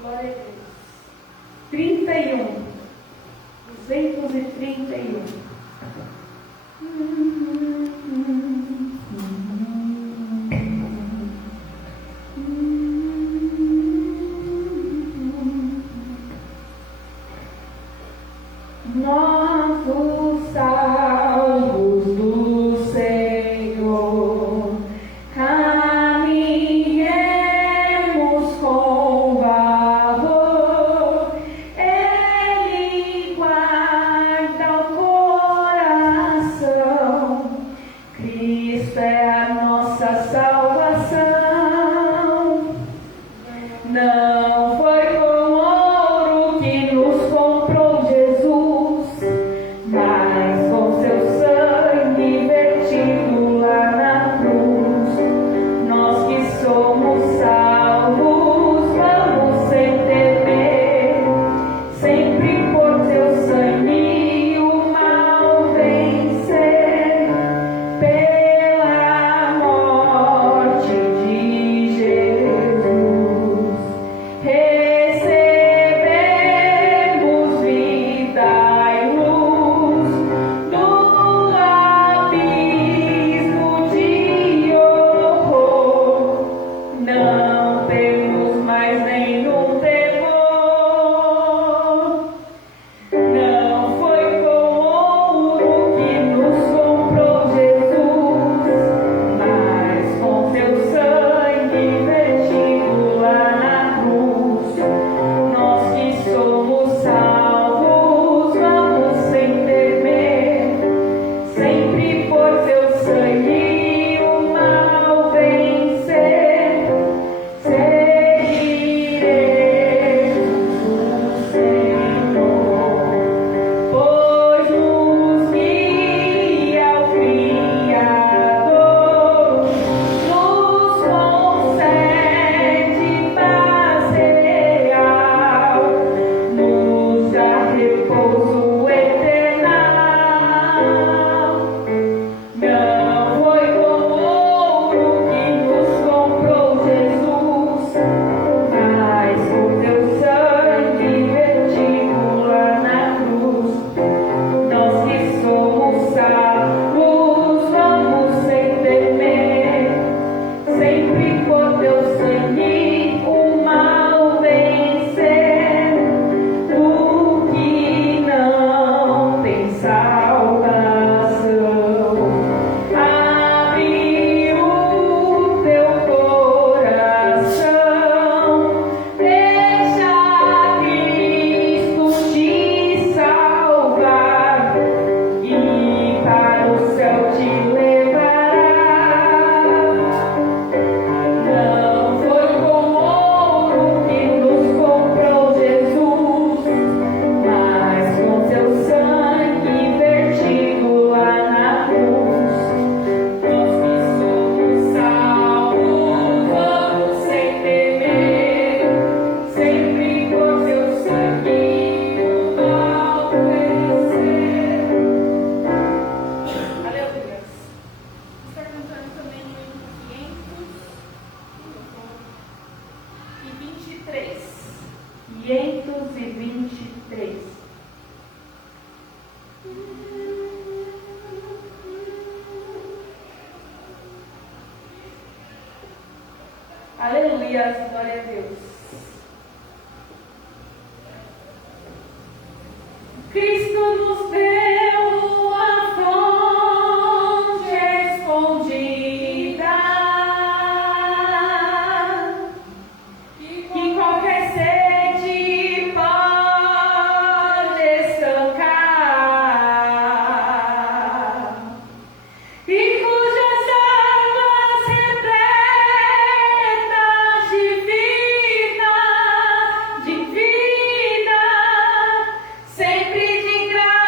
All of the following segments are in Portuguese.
Glória a Deus. 31. 231. Nossos salvos do Senhor, caminhemos com valor. Ele guarda o coração. Cristo é a nossa salvação. Não foi com ouro que nos comprou Jesus, mas com seu sangue vertido lá na cruz. Nós que somos salvos, vamos sem temer, sempre por teu sangue o mal vencer. Pela morte de Jesus, recebemos vida e luz do abismo de horror. Não temos mais nenhum temor. Não foi com ouro que nos comprou Jesus, mas com seu sangue vertido lá na cruz. Nós que somos salvos, vamos sem temer, sempre por seu sangue o mal vencer. Seguiremos o Senhor, pois nos guia o Criador, nos concede paz real, nos dá repouso eternal. Não foi com ouro que nos comprou Jesus, mas com teu sangue vertido lá na cruz. Nós que somos salvos, vamos sem temer, sempre por teu sangue o mal vencer. O que não tem salvação, abre o teu coração, deixa Cristo te salvar e para o céu te levará. Não foi com ouro que nos comprou Jesus, mas com seu sangue vertido lá na cruz. Nós que somos salvos, vamos sem temer, sempre por seu sangue o mal vencer. Aleluia. Está cantando também no hino 523. 523. Aleluia, glória a Deus. Cristo nos deu a fonte escondida, que qualquer sede pode estancar, e cujas águas repletas de vida, sempre de graça.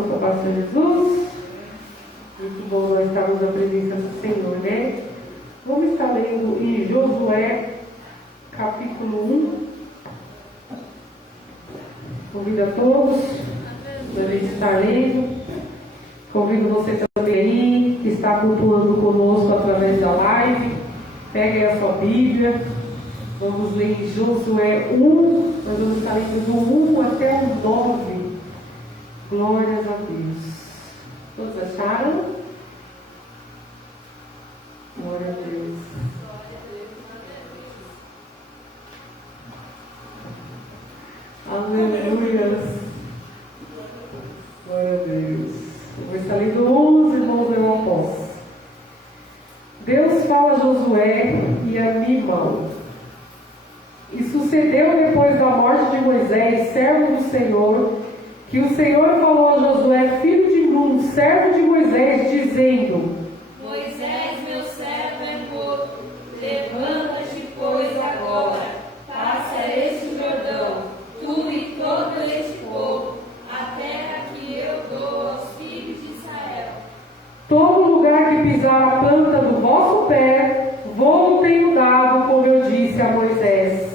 irmãos, com a paz de Jesus. Muito bom nós estarmos na presença do Senhor, né? Vamos estar lendo em Josué, capítulo 1. Convido a todos para a gente estar lendo. Convido você também aí, que está cultuando conosco através da live. Pegue a sua Bíblia. Vamos ler em Josué 1. Nós vamos estar lendo do 1 até o 9. Glórias a Deus. Todos acharam? Glória a Deus. Aleluia. Glória a Deus. Eu vou estar lendo 11, irmãos, eu aposto. Deus fala a Josué e a Mimão. E sucedeu depois da morte de Moisés, servo do Senhor, que o Senhor falou a Josué, filho de Nun, servo de Moisés, dizendo: Moisés, meu servo, é morto. Levanta-te, pois, agora, passa este Jordão, tu e todo este povo, a terra que eu dou aos filhos de Israel. Todo lugar que pisar a planta do vosso pé, vou tenho dado, como eu disse a Moisés.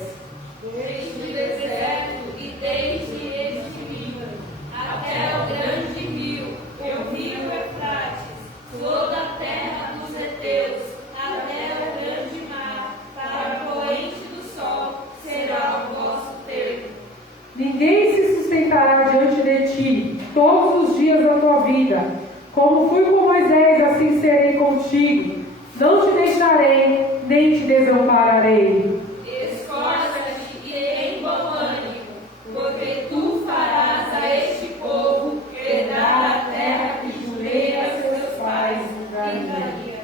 Desde o deserto e desde este rio, até o grande rio, o rio Eufrates, toda a terra dos heteus, até o grande mar, para o poente do sol, será o vosso termo. Ninguém se sustentará diante de ti todos os dias da tua vida. Como fui com Moisés, assim serei contigo. Não te deixarei, nem te desampararei. Esforça-te e tem bom ânimo, porque tu farás a este povo herdar a terra que jurei a seus pais e daria.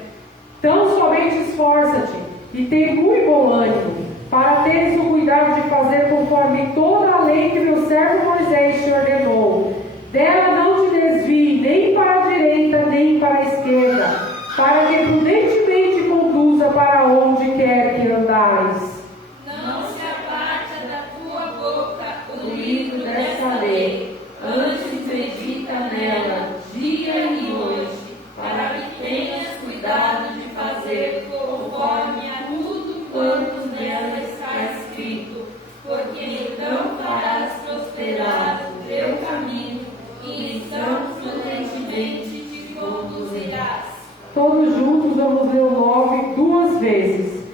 Então somente esforça-te e tem muito bom ânimo, para teres o cuidado de fazer conforme toda a lei que meu servo Moisés te ordenou. Dela não te desvie nem para a direita nem para a esquerda, para que prudentemente conduza para onde quer que andares. Não se aparte da tua boca o livro dessa lei, antes medita nela dia e noite, para que tenhas cuidado de fazer conforme a tudo quanto nela está escrito, porque então farás prosperar o teu caminho e então prudentemente te conduzirás. Todos juntos vamos ler o 9 duas vezes.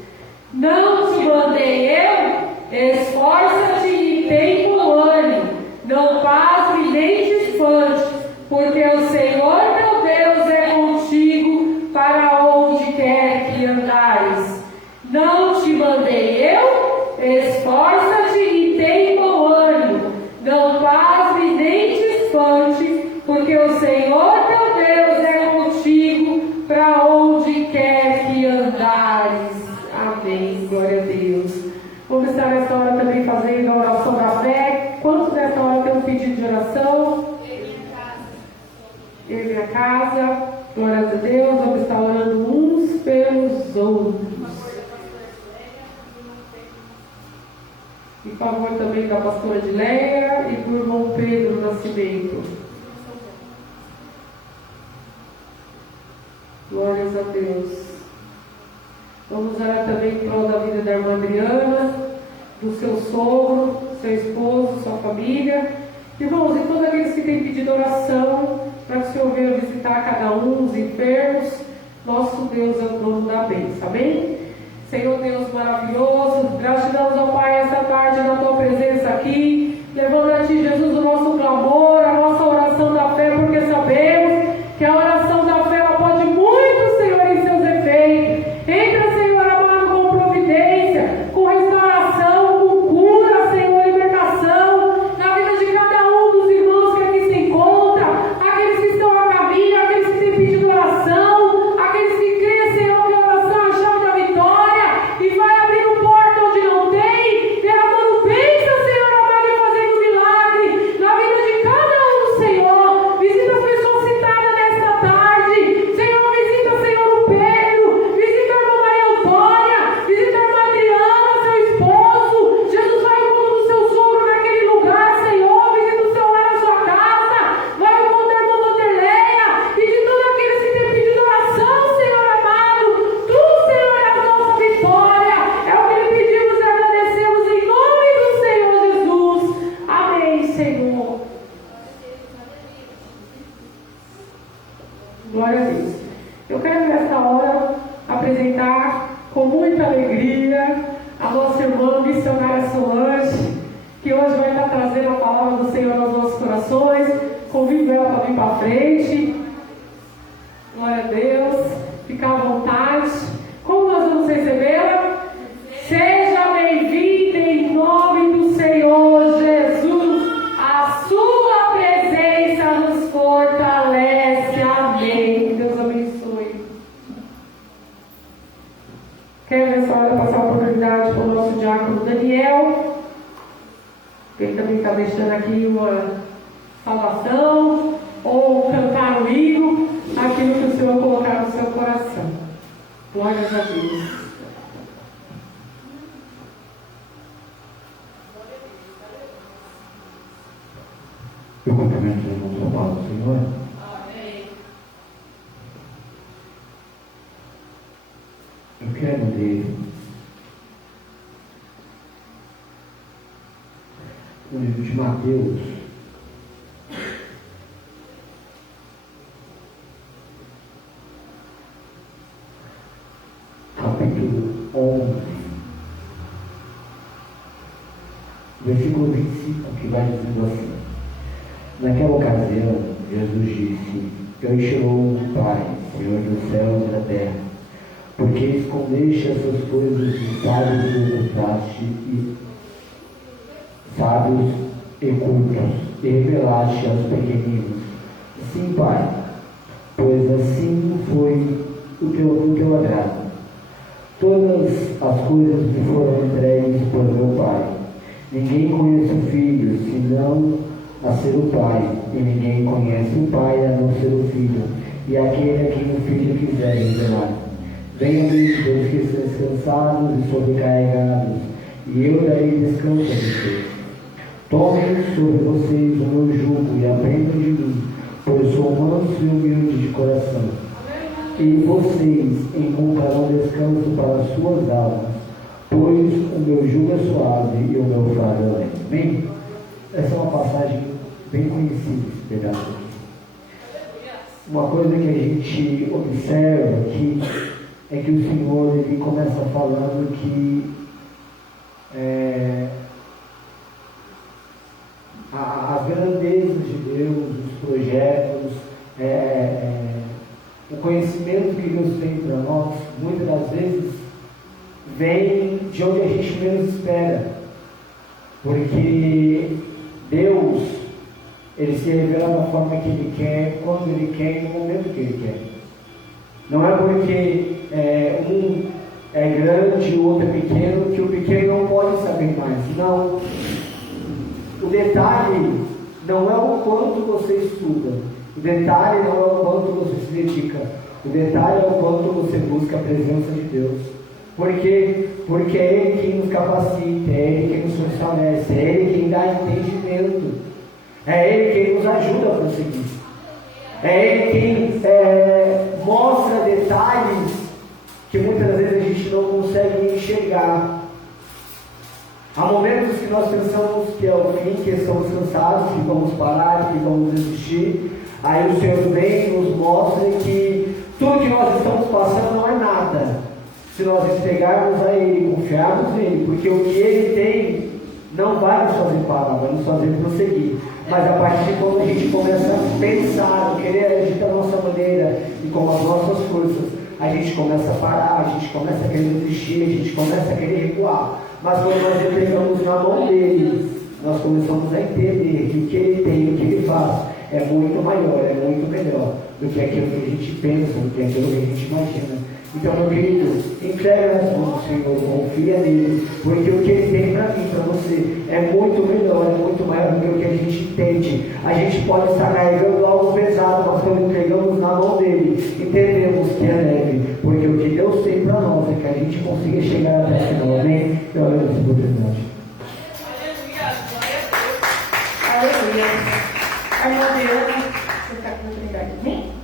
Não te mandei eu? Esforça-te e tem bom ânimo. Não pasme nem te espante, porque o Senhor teu Deus é contigo para onde quer que andares. Não te mandei eu? Esforça-te e tem bom ânimo. Não pasme nem te espante, porque o Senhor teu Deus é contigo para onde quer que andares. Amém. Glória a Deus. Vamos estar nessa hora também fazendo a oração da fé. Quantos nessa hora tem um pedido de oração? Eu e minha casa. Glória a Deus. Vamos estar orando uns pelos outros. Em favor também da pastora Edileia e por irmão Pedro Nascimento. Glórias a Deus. Vamos orar também em prol da vida da irmã Adriana, do seu sogro, seu esposo, sua família. Irmãos, e todos aqueles que têm pedido oração, para que o Senhor venha visitar cada um, os enfermos, nosso Deus é o dono da bênção. Amém? Senhor Deus maravilhoso, gratidão ao Pai esta tarde na tua presença aqui, levando a ti, Jesus, o nosso clamor, a nossa oração da fé, porque sabemos que a oração da fé ela pode muito, Senhor, em seus efeitos. Entra, Senhor amado, com providência, com restauração, com cura, Senhor, libertação na vida de cada um dos irmãos que aqui se encontram, aqueles que estão a caminho, aqueles que têm pedido oração, aqueles que creem, Senhor, que a oração é a chave da vitória e vai abrir um alegria a nossa irmã missionária Solange, que hoje vai estar trazendo a palavra do Senhor aos nossos corações. Convido ela para vir para frente. Glória a Deus. Fica à vontade. Como nós vamos recebê-la? Seja bem-vinda em nome do Senhor Jesus. A sua presença nos fortalece. Amém. Deus abençoe. Quero nessa hora passar a oportunidade para o nosso diácono Daniel. Ele também está deixando aqui uma salvação ou cantar o hino, aquilo que o Senhor colocar no seu coração. Glórias a Deus. Eu cumprimento os irmãos da paz do Senhor. Amém. Eu quero ler o livro de Mateus, capítulo 11, versículo 25, que vai dizendo assim: naquela ocasião, Jesus disse: eu enxerou, Pai, Senhor dos céus e da terra, porque escondeste essas coisas dos sábios e sábios e cultos, e revelaste aos pequeninos. Sim, Pai, pois assim foi o teu agrado. Todas as coisas me foram entregues por meu Pai. Ninguém conhece o Filho, senão a ser o Pai, e ninguém conhece o Pai a não ser o Filho, e aquele a quem o Filho quiser revelar. Venham-me todos que estão descansados e sobrecarregados, e eu darei descanso a vocês. Tomem sobre vocês o meu jugo e aprendam de mim, pois sou manso e humilde de coração. E vocês encontrarão descanso para as suas almas, pois o meu jugo é suave e o meu fardo é leve. Amém? Essa é uma passagem bem conhecida, esse pedaço aqui. Uma coisa que a gente observa aqui é que o Senhor ele começa falando que as grandezas de Deus, os projetos, o conhecimento que Deus tem para nós, muitas das vezes, vem de onde a gente menos espera. Porque Deus, Ele se revela da forma que Ele quer, quando Ele quer e no momento que Ele quer. Não é porque um é grande e o outro é pequeno, que o pequeno não pode saber mais. Não. O detalhe não é o quanto você estuda. O detalhe não é o quanto você se dedica. O detalhe é o quanto você busca a presença de Deus. Por quê? Porque é Ele quem nos capacita, é Ele quem nos fortalece, é Ele quem dá entendimento, é Ele quem nos ajuda a prosseguir, é Ele quem mostra detalhes que muitas vezes a gente não consegue enxergar. Há momentos que nós pensamos que é o fim, que estamos cansados, que vamos parar, que vamos desistir. Aí o Senhor vem e nos mostra que tudo que nós estamos passando não é nada, se nós entregarmos a Ele, confiarmos nele, porque o que Ele tem não vai nos fazer parar, vai nos fazer prosseguir. Mas a partir de quando a gente começa a pensar, querer agir da nossa maneira e com as nossas forças, a gente começa a parar, a gente começa a querer desistir, a gente começa a querer recuar. Mas quando nós entregamos na mão dele, nós começamos a entender que o que ele tem, o que ele faz, é muito maior, é muito melhor do que aquilo que a gente pensa, do que aquilo que a gente imagina. Então, meu querido, entrega nas mãos do Senhor, confia nele, porque o que ele tem para mim, para você, é muito melhor, é muito maior do que o que a gente entende. A gente pode estar carregando algo pesado, mas quando entregamos na mão dele, entendemos que é leve, porque o que Deus tem para nós é que a gente consiga chegar até o final. Amém? Eu agradeço a oportunidade. Aleluia. A irmã Adriana, você está com oportunidade de vir?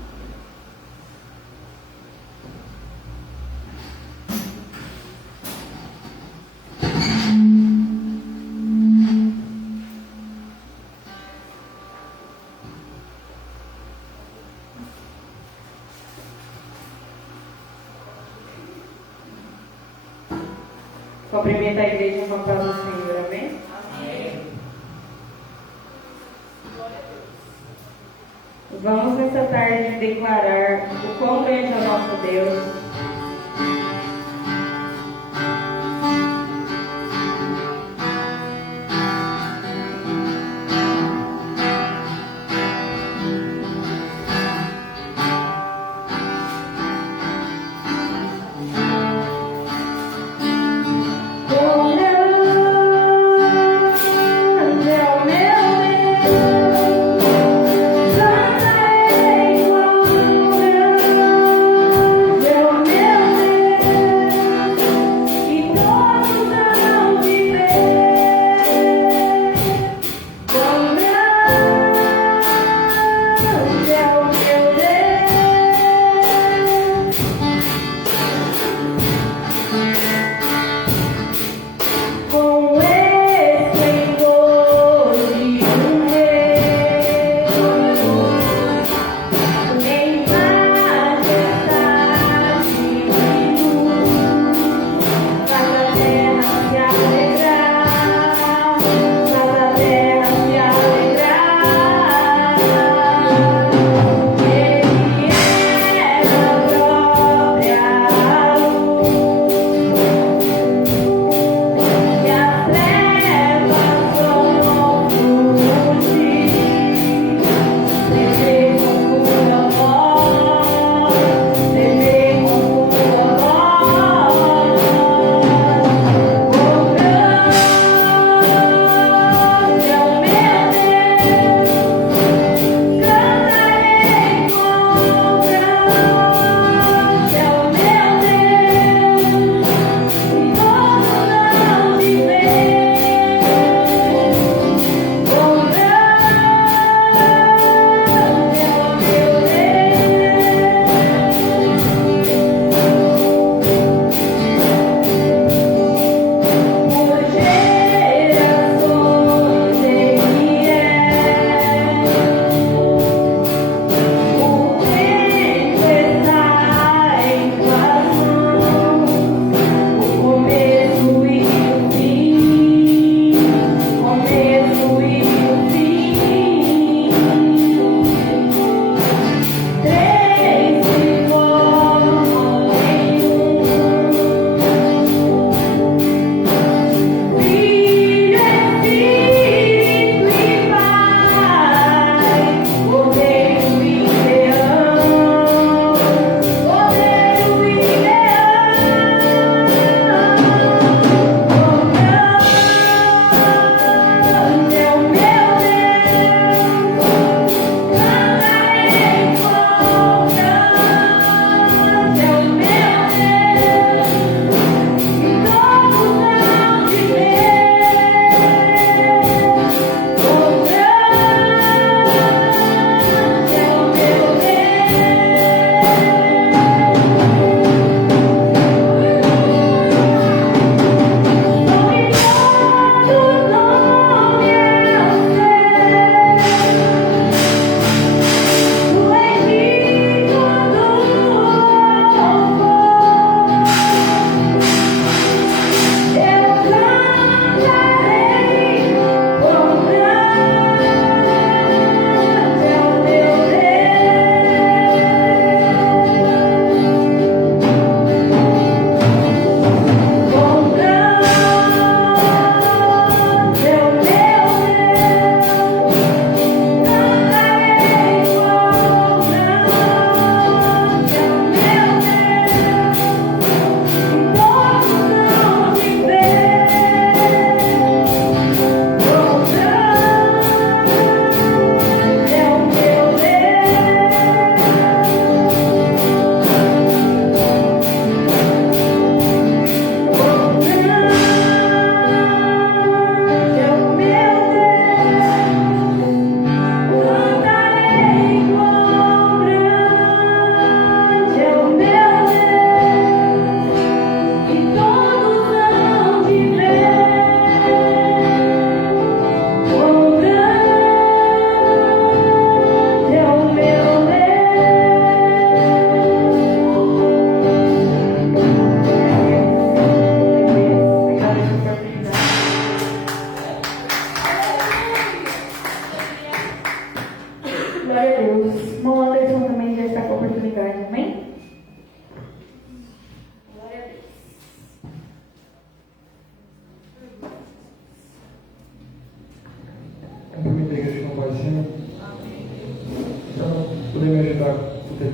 Cumprimenta a igreja com a paz do Senhor, amém? Vamos nessa tarde declarar o quão grande é o nosso Deus. Meu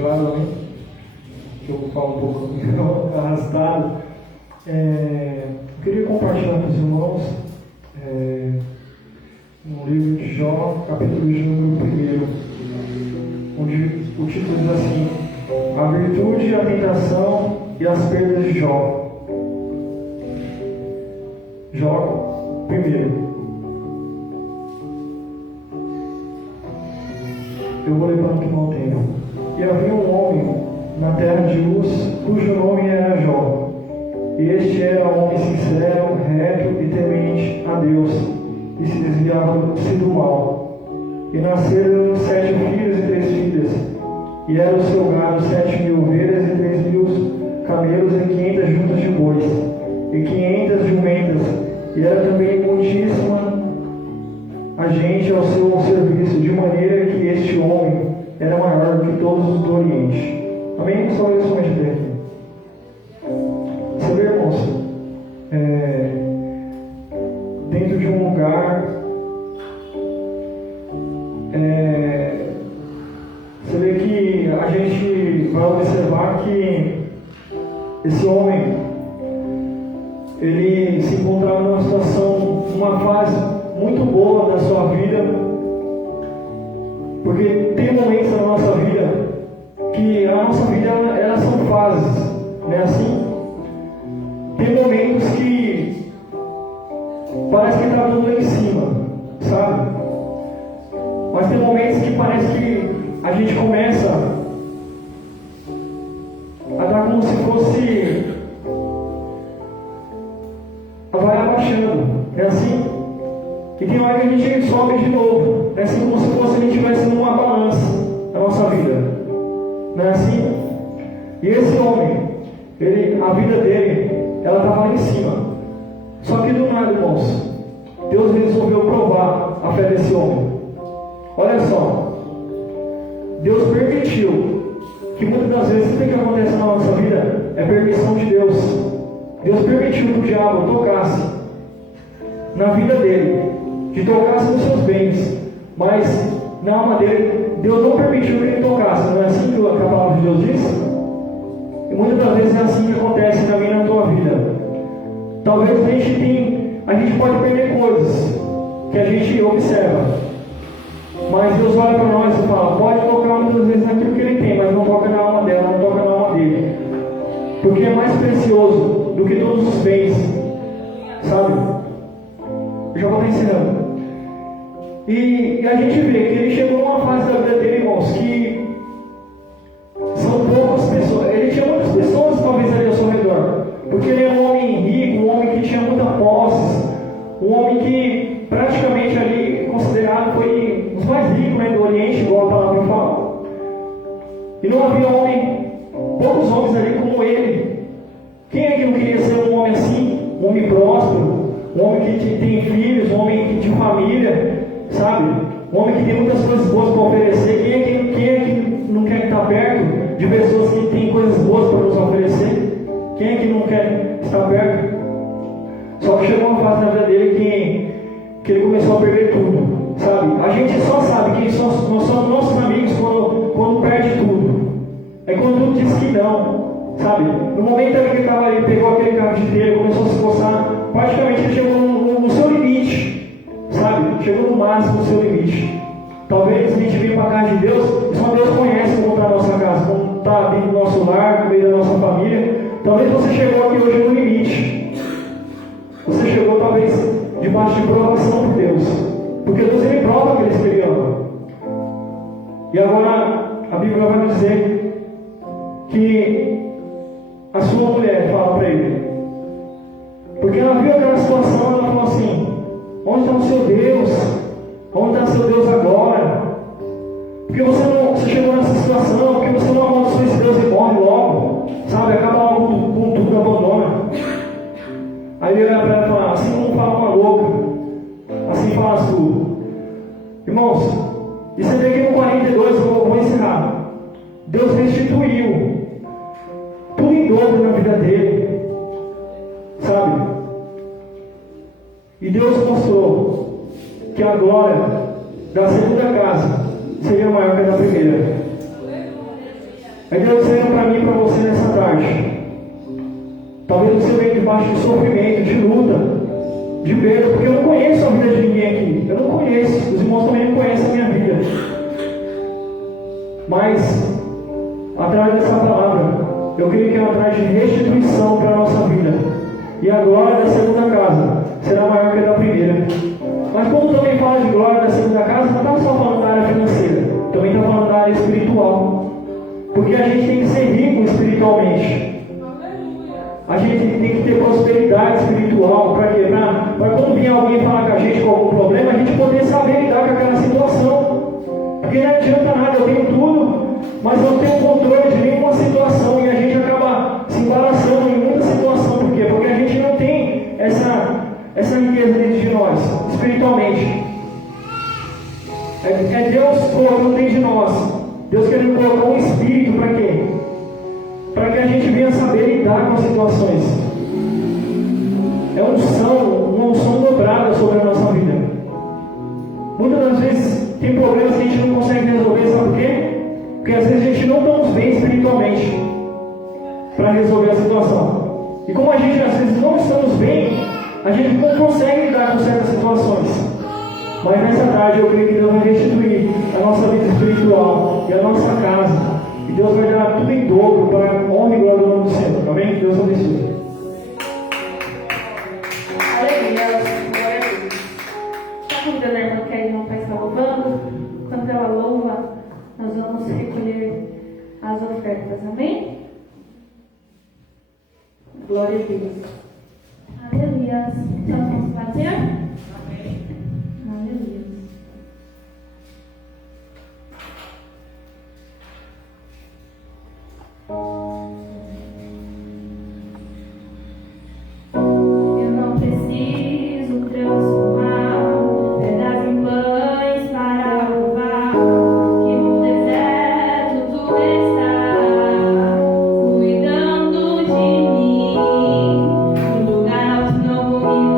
claro, né? Que eu vou falar um pouco arrastado. Eu queria compartilhar com os irmãos no livro de Jó, capítulo de número 1, onde o título diz assim: a virtude, a tentação e as perdas de Jó. Jó, primeiro. Eu vou ler para que não tenho. E havia um homem na terra de Uz, cujo nome era Jó. E este era um homem sincero, reto e temente a Deus, e se desviava-se do mal. E nasceram 7 filhos e 3 filhas, e era o seu gado 7.000 ovelhas e 3.000 camelos e 500 juntas de bois, e 500 jumentas, e era também muitíssima a gente ao seu serviço, de maneira que este homem era maior do que todos os do Oriente. Amém? Só isso somente até aqui. Você vê, irmãos, dentro de um lugar, você vê que a gente vai observar que esse homem, ele se encontrava numa situação, numa fase muito boa da sua vida, porque tem momentos na nossa vida que a nossa vida elas são fases, não é assim? Tem momentos que parece que está tudo lá em cima, sabe? Mas tem momentos que parece que a gente começa a dar como se fosse vai abaixando, é assim? E tem hora que a gente sobe de novo, é assim como se fosse a gente estivesse numa balança na nossa vida, não é assim? E esse homem, a vida dele, ela estava lá em cima. Só que do nada, irmãos, Deus resolveu provar a fé desse homem. Olha só, Deus permitiu, que muitas das vezes tudo que acontece na nossa vida é permissão de Deus. Deus permitiu que o diabo tocasse na vida dele, que tocasse nos seus bens, mas na alma dele, Deus não permitiu que ele tocasse. Não é assim que a palavra de Deus diz? E muitas das vezes é assim que acontece na minha e na tua vida. Talvez a gente pode perder coisas que a gente observa, mas Deus olha para nós e fala: pode tocar muitas vezes naquilo que ele tem, mas não toca na alma dela, não toca na alma dele, porque é mais precioso do que todos os bens, sabe? Eu já vou estar ensinando. E a gente vê que ele chegou numa fase da vida dele, irmãos, que são poucas pessoas. Ele tinha muitas pessoas talvez ali ao seu redor, porque ele é um homem rico, um homem que tinha muita posse, um homem que praticamente ali considerado foi os mais ricos, né, do Oriente, igual a palavra fala. E não havia poucos homens ali como ele. Quem é que não queria ser um homem assim? Um homem próspero, um homem que tem filhos, um homem de família, sabe? Um homem que tem muitas coisas boas para oferecer. Quem é que não quer estar perto de pessoas que têm coisas boas para nos oferecer? Quem é que não quer estar perto? Só que chegou uma fase na vida dele que ele começou a perder tudo, sabe? A gente só sabe quem nós somos nossos amigos quando perde tudo. É quando tudo diz que não, sabe? No momento que ele estava ali, pegou aquele carro de telha, começou a se coçar, praticamente ele chegou no seu limite, sabe? Chegou no máximo do seu limite. Talvez a gente venha para a casa de Deus, só Deus conhece como está a nossa casa, como está dentro do nosso lar, no meio da nossa família. Talvez você chegou aqui hoje no limite. Você chegou talvez debaixo de provação por Deus, porque Deus ele prova aqueles que ele ama. E agora a Bíblia vai dizer que a sua mulher fala para ele, porque ela viu aquela situação, ela falou assim: onde está o seu Deus? Onde está seu Deus agora? Porque você chegou nessa situação, porque você não amaldiçoa esse Deus e morre logo, sabe? Acaba logo com tudo, abandona. Aí ele olha para ela e fala: assim como fala uma louca, assim fala tudo. Irmãos, e você vê que no 42, eu vou encerrar, Deus restituiu tudo em dobro na vida dele, sabe? E Deus mostrou que a glória da segunda casa seria maior que a da primeira. Aí Deus dizendo para mim e para você nessa tarde. Talvez você venha debaixo de sofrimento, de luta, de medo, porque eu não conheço a vida de ninguém aqui. Eu não conheço, os irmãos também não conhecem a minha vida. Mas, atrás dessa palavra, eu creio que ela traz de restituição para a nossa vida. E a glória da segunda casa será maior que a da primeira. Mas como também fala de glória da segunda casa, não está só falando da área financeira, também está falando da área espiritual. Porque a gente tem que ser rico espiritualmente. A gente tem que ter prosperidade espiritual. Para quê? Para quando vir alguém falar com a gente com algum problema, a gente poder saber lidar com aquela situação. Porque não adianta nada, eu tenho tudo, mas eu não tenho controle de nenhuma situação. E a gente acaba se embaraçando em muita situação. Por quê? Porque a gente não tem essa riqueza dentro de nós, espiritualmente. É Deus colocando dentro de nós. Deus querendo colocar um espírito para quê? Para que a gente venha saber lidar com as situações. É uma unção dobrada sobre a nossa vida. Muitas das vezes tem problemas que a gente não consegue resolver, sabe por quê? Porque às vezes a gente não estamos bem espiritualmente para resolver a situação. E como a gente às vezes não estamos bem, a gente não consegue lidar com certas situações. Mas nessa tarde eu creio que Deus vai restituir a nossa vida espiritual e a nossa casa. E Deus vai dar tudo em dobro para a honra e glória do nome do Senhor. Amém? Deus abençoe. Aleluia. Glória a Deus. Está convidando a irmã que a irmã vai estar louvando. Quando ela louva, nós vamos recolher as ofertas. Amém? Glória a Deus. Aleluia. Então vamos fazer? Amém. Aleluia. Eu não preciso transformar pedras em pães para louvar, que no deserto tu estás cuidando de mim. No lugar alto não vou me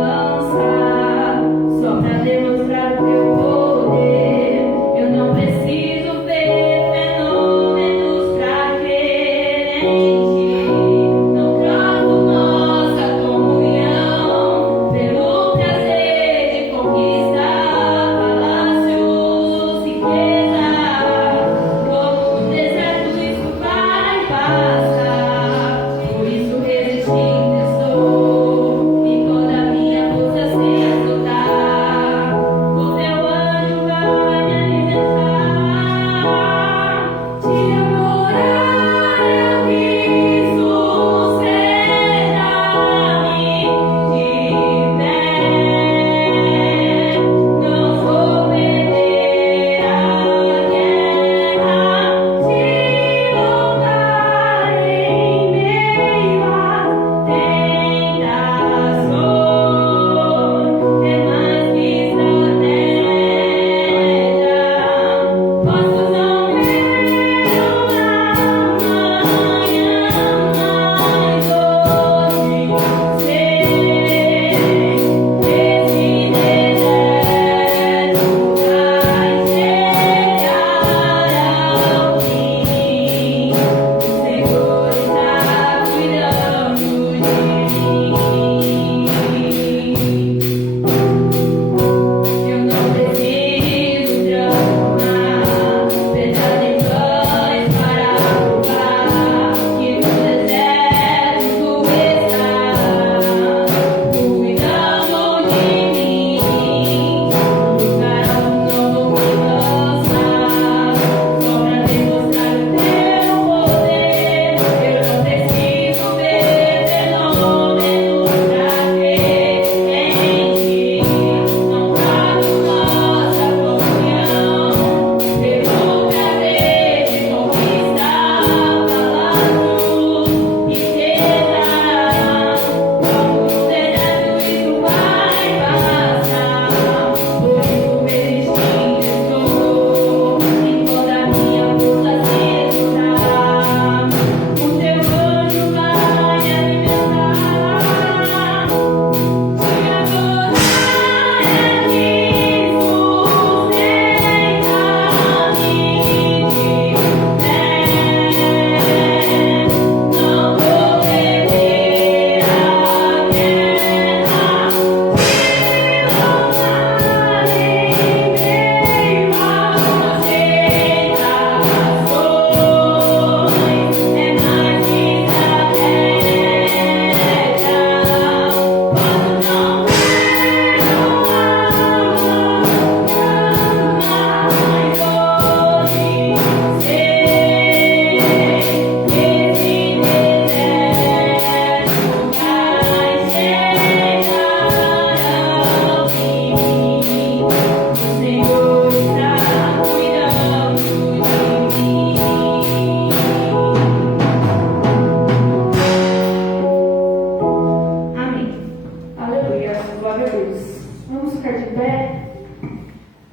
Glória a Deus. Vamos ficar de pé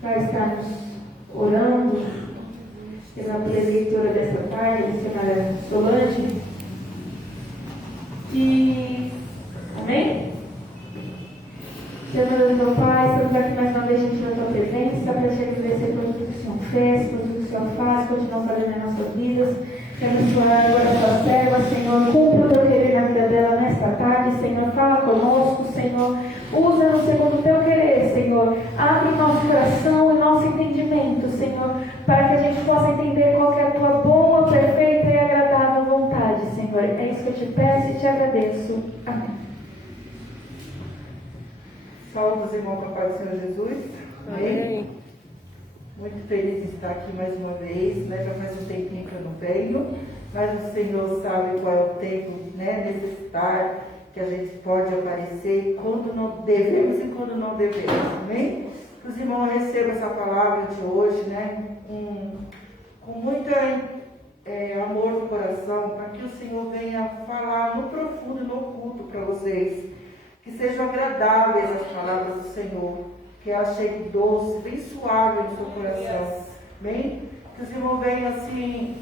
para estarmos orando pela leitura desta tarde, missionária Solange. E amém? Senhor Deus, meu Pai, estamos aqui mais uma vez diante da tua presença para te agradecer por tudo que o Senhor fez, por tudo que o Senhor faz, continua fazendo nas nossas vidas. Que abençoar agora a tua serva, Senhor, cumpra o teu querer na vida dela nesta tarde, Senhor, fala conosco, Senhor, usa-nos segundo o teu querer, Senhor, abre nosso coração e nosso entendimento, Senhor, para que a gente possa entender qual que é a tua boa, perfeita e agradável vontade, Senhor. É isso que eu te peço e te agradeço. Amém. Salve os irmãos com a paz do Senhor Jesus. Amém. Muito feliz de estar aqui mais uma vez, né? Já faz um tempinho que eu não venho, mas o Senhor sabe qual é o tempo, né, necessário que a gente pode aparecer, quando não devemos e quando não devemos. Amém? Que os irmãos recebam essa palavra de hoje, né? Com muito amor no coração, para que o Senhor venha falar no profundo e no oculto para vocês. Que sejam agradáveis as palavras do Senhor, que ela chegue doce, bem suave no seu coração. Bem? Que os irmãos venham assim,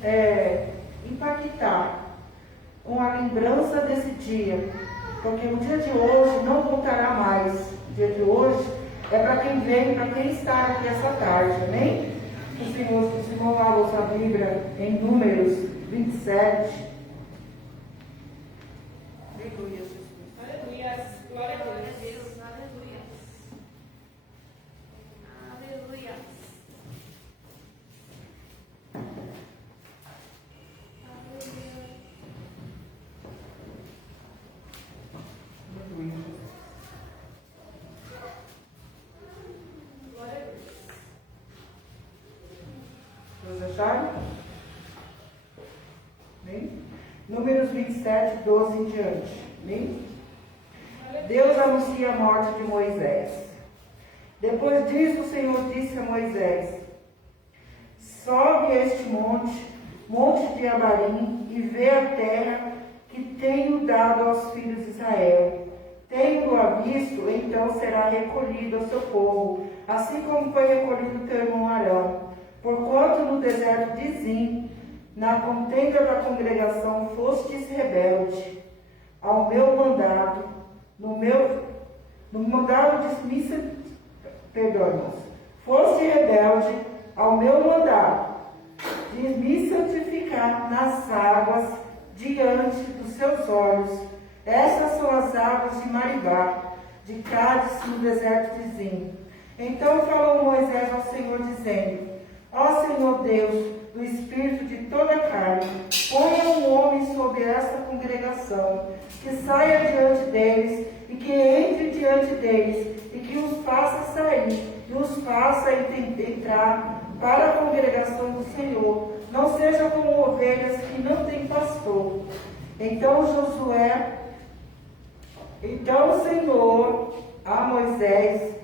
impactar com a lembrança desse dia. Porque o dia de hoje não voltará mais. O dia de hoje é para quem vem, para quem está aqui essa tarde. Amém? Os irmãos abram sua Bíblia em Números 27. Aleluia, Jesus. Aleluia. Glória a Deus. Aleluia. Aleluia. Todos acharam? Amém? Números 27, 12 em diante. Amém? Deus anuncia a morte de Moisés. Depois disso, o Senhor disse a Moisés: sobe este monte de Abarim, e vê a terra que tenho dado aos filhos de Israel. Tendo-a visto, então será recolhido ao seu povo, assim como foi recolhido teu irmão Arão. Porquanto no deserto de Zim, na contenda da congregação, fostes rebelde ao meu mandado, foste rebelde ao meu mandado, de me santificar nas águas diante dos seus olhos. Essas são as águas de Maribá, de Cádiz, no deserto de Zim. Então falou Moisés ao Senhor, dizendo: ó Senhor Deus, do espírito de toda a carne, ponha um homem sobre esta congregação, que saia diante deles, e que entre diante deles, e que os faça sair, e os faça entrar para a congregação do Senhor. Não sejam como ovelhas que não têm pastor. Então o Senhor a Moisés: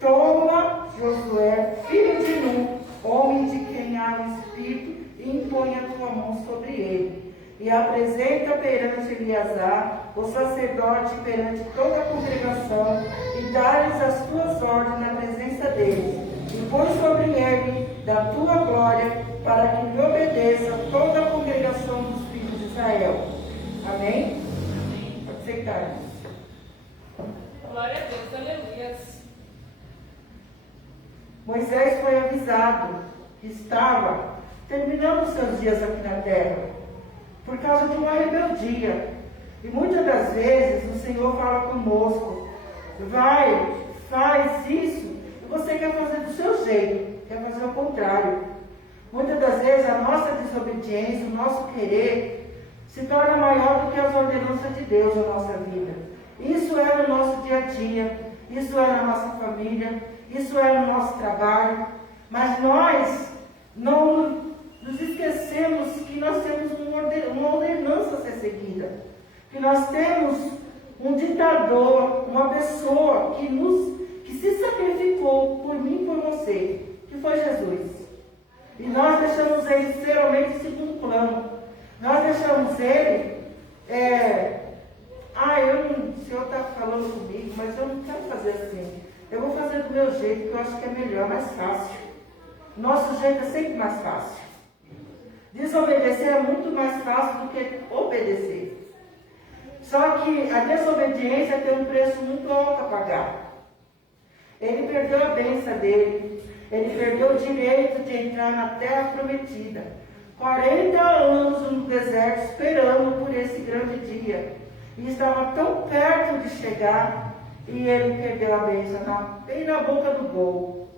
toma Josué, filho de Nun, homem de quem há o Espírito, e impõe a tua mão sobre ele. E apresenta perante Eleazar, o sacerdote, perante toda a congregação, e dá-lhes as tuas ordens na presença deles. E põe sobre ele da tua glória, para que lhe obedeça toda a congregação dos filhos de Israel. Amém? Aceitar. Glória a Deus. Aleluia. Moisés foi avisado que estava terminando os seus dias aqui na terra, por causa de uma rebeldia. E muitas das vezes o Senhor fala conosco: vai, faz isso, e você quer fazer do seu jeito, quer fazer o contrário. Muitas das vezes a nossa desobediência, o nosso querer, se torna maior do que as ordenanças de Deus na nossa vida. Isso é no nosso dia a dia, isso é na nossa família, isso é no nosso trabalho, mas nós não nos esquecemos que nós temos uma ordenança a ser seguida, que nós temos um ditador, uma pessoa que se sacrificou por mim e por você, que foi Jesus. E nós deixamos ele geralmente em segundo plano. Nós deixamos ele o Senhor está falando comigo, mas eu não quero fazer assim. Eu vou fazer do meu jeito, que eu acho que é melhor, mais fácil. Nosso jeito é sempre mais fácil. Desobedecer é muito mais fácil do que obedecer. Só que a desobediência tem um preço muito alto a pagar. Ele perdeu a bênção dele. Ele perdeu o direito de entrar na terra prometida. 40 anos no deserto esperando por esse grande dia. E estava tão perto de chegar e ele perdeu a bênção bem na boca do gol.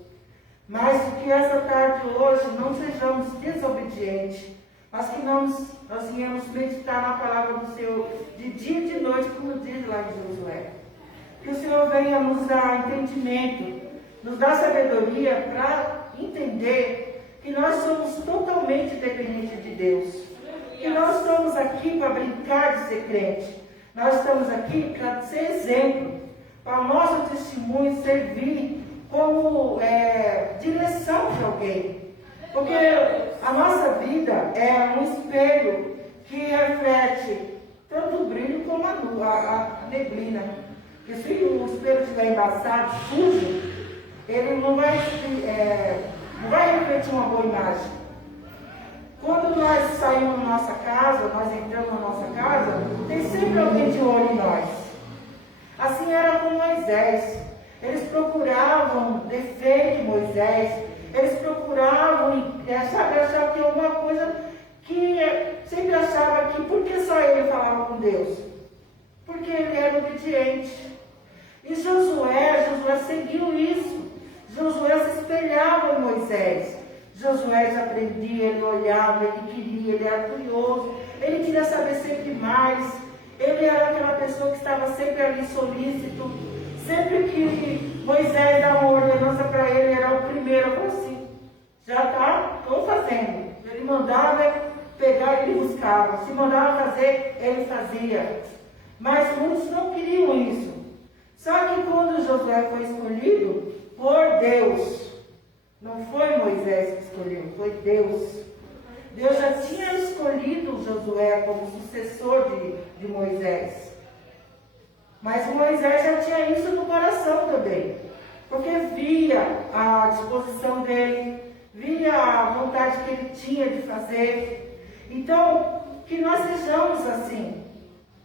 Mas que essa tarde hoje não sejamos desobedientes, mas que nós venhamos meditar na palavra do Senhor de dia e de noite, como diz lá em Josué. Que o Senhor venha nos dar entendimento, nos dar sabedoria para entender que nós somos totalmente dependentes de Deus. Que nós estamos aqui para brincar de ser crente. Nós estamos aqui para ser exemplo, para o nosso testemunho servir como direção de alguém. Porque a nossa vida é um espelho que reflete tanto o brilho como a neblina. Porque se o espelho estiver embaçado, sujo, ele não vai refletir uma boa imagem. Quando nós saímos da nossa casa, nós entramos na nossa casa, tem sempre alguém de olho em nós. Assim era com Moisés. Eles procuravam defeito em Moisés. Eles procuravam, achar que alguma coisa que sempre achava que, por que só ele falava com Deus? Porque ele era obediente. E Josué seguiu isso. Josué se espelhava em Moisés. Josué aprendia, ele olhava, ele queria, ele era curioso, ele queria saber sempre mais. Ele era aquela pessoa que estava sempre ali solícito. Sempre que Moisés dava uma ordenança para ele, era o primeiro. Eu falei assim, já estou fazendo. Ele mandava pegar, ele buscava. Se mandava fazer, ele fazia. Mas muitos não queriam isso. Só que quando Josué foi escolhido por Deus, não foi Moisés que escolheu, foi Deus. Deus já tinha escolhido Josué como sucessor de Moisés. Mas Moisés já tinha isso no coração também. Porque via a disposição dele, via a vontade que ele tinha de fazer. Então, que nós sejamos assim.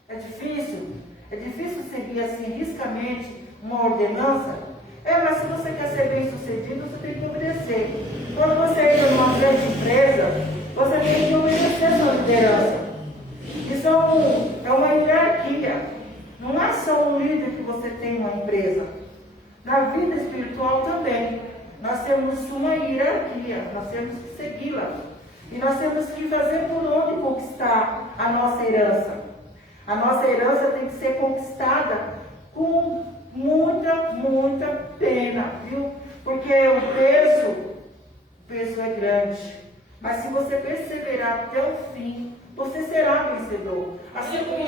É difícil seguir assim, riscamente, uma ordenança. Mas se você quer ser bem sucedido, você tem que obedecer. Quando você entra numa grande empresa, você tem que obedecer a sua liderança. Isso é uma hierarquia. Não é só um líder que você tem uma empresa. Na vida espiritual também. Nós temos uma hierarquia, nós temos que segui-la. E nós temos que fazer por onde conquistar a nossa herança. A nossa herança tem que ser conquistada com muita pena, viu? Porque o peso é grande. Mas se você perseverar até o fim, você será vencedor. Assim como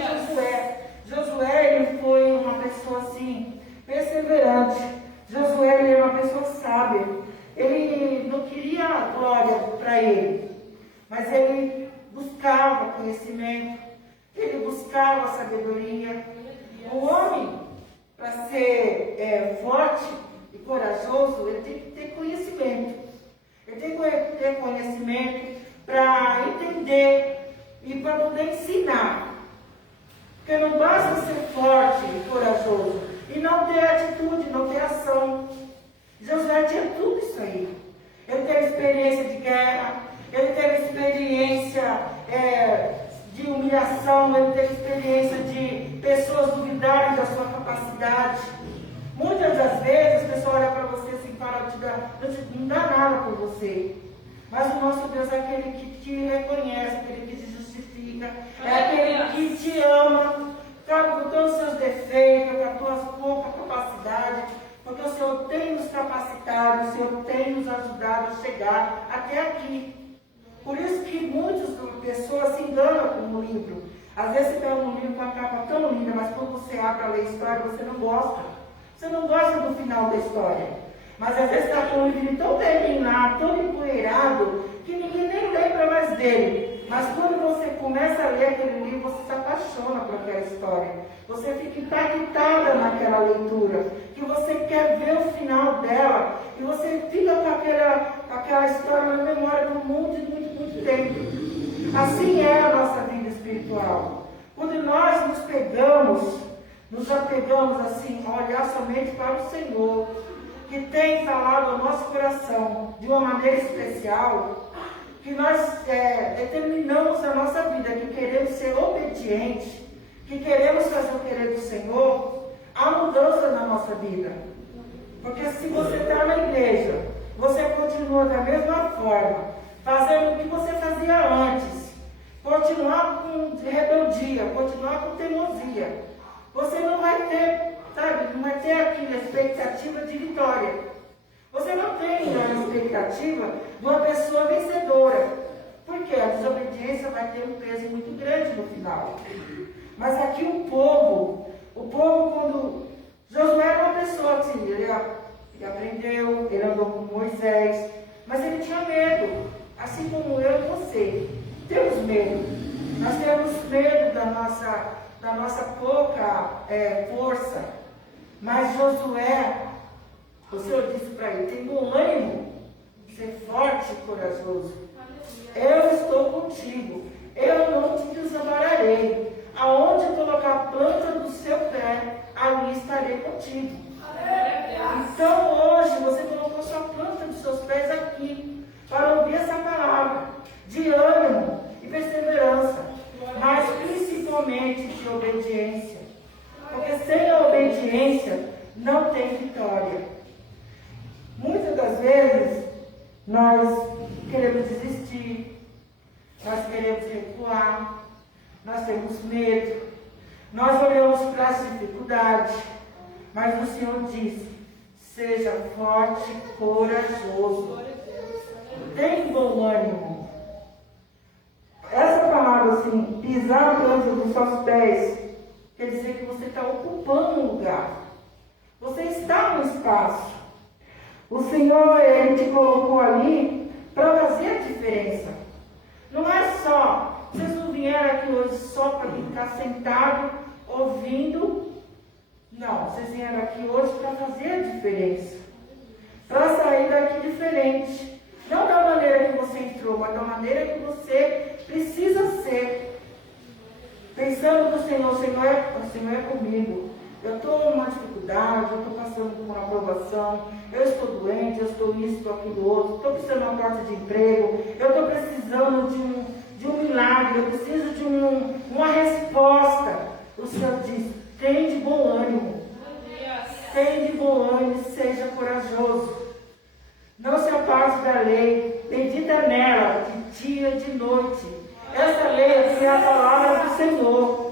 Josué, ele foi uma pessoa assim, perseverante. Josué, ele era uma pessoa sábia. Ele não queria glória para ele, mas ele buscava conhecimento, ele buscava sabedoria. O homem, para ser forte e corajoso, ele tem que ter conhecimento. Ele tem que ter conhecimento para entender e para poder ensinar. Porque não basta ser forte e corajoso e não ter atitude, não ter ação. Josué tinha tudo isso aí. Ele teve experiência de guerra, ele teve experiência de humilhação, ele teve experiência de pessoas duvidarem da sua capacidade. Muitas das vezes as pessoas olham para você assim e falam, não dá nada por você. Mas o nosso Deus é aquele que te reconhece, aquele que te justifica, é aquele que te ama, sabe, com todos os seus defeitos, com as tuas poucas capacidades, porque o Senhor tem nos capacitado, o Senhor tem nos ajudado a chegar até aqui. Por isso que muitas pessoas se enganam com o livro. Às vezes você pega um livro com uma capa tão linda, mas quando você abre a ler a história, você não gosta. Você não gosta do final da história. Mas às vezes está com um livro tão terminado, tão empoeirado, que ninguém nem lembra mais dele. Mas quando você começa a ler aquele livro, você se apaixona por aquela história. Você fica impactada naquela leitura, que você quer ver o final dela, e você fica com aquela história na memória por muito tempo. Assim é a nossa vida espiritual. Quando nós nos apegamos assim, a olhar somente para o Senhor, que tem falado ao nosso coração de uma maneira especial, que nós determinamos na nossa vida que queremos ser obedientes, que queremos fazer o querer do Senhor, há mudança na nossa vida. Porque se você está na igreja, você continua da mesma forma, fazendo o que você fazia antes, continuar com rebeldia, continuar com teimosia, você não vai ter, não vai ter aquela expectativa de vitória. Você não tem a expectativa de uma pessoa vencedora, porque a desobediência vai ter um peso muito grande no final. Mas aqui o povo quando Josué era uma pessoa assim, ele aprendeu, ele andou com Moisés, mas ele tinha medo, assim como eu e você. Temos medo. Nós temos medo da nossa pouca força. Mas Josué, o Senhor disse para ele: tem bom ânimo, ser forte e corajoso. Eu estou contigo, eu não te desampararei. Aonde colocar a planta do seu pé, ali estarei contigo. Então hoje você colocou sua planta dos seus pés aqui, para ouvir essa palavra de ânimo e perseverança, mas principalmente de obediência. Porque sem a obediência não tem vitória. Muitas das vezes nós queremos desistir, nós queremos recuar, nós temos medo, nós olhamos para as dificuldades, mas o Senhor disse: seja forte e corajoso, tenha bom ânimo. Essa palavra assim, pisar a planta dos seus pés, quer dizer que você está ocupando um lugar, você está no espaço. O Senhor, Ele te colocou ali para fazer a diferença. Não é só, vocês não vieram aqui hoje só para ficar sentado, ouvindo. Não, vocês vieram aqui hoje para fazer a diferença. Para sair daqui diferente. Não da maneira que você entrou, mas da maneira que você precisa ser. Pensando no Senhor, o Senhor é comigo. Eu estou numa dificuldade, eu estou passando por uma aprovação, eu estou doente, eu estou isso, estou aquilo outro, estou precisando de uma porta de emprego, eu estou precisando de um milagre, eu preciso de uma resposta. O Senhor diz: tem de bom ânimo, tem de bom ânimo, seja corajoso. Não se aparte da lei, medita nela de dia e de noite. Essa lei aqui é a palavra do Senhor.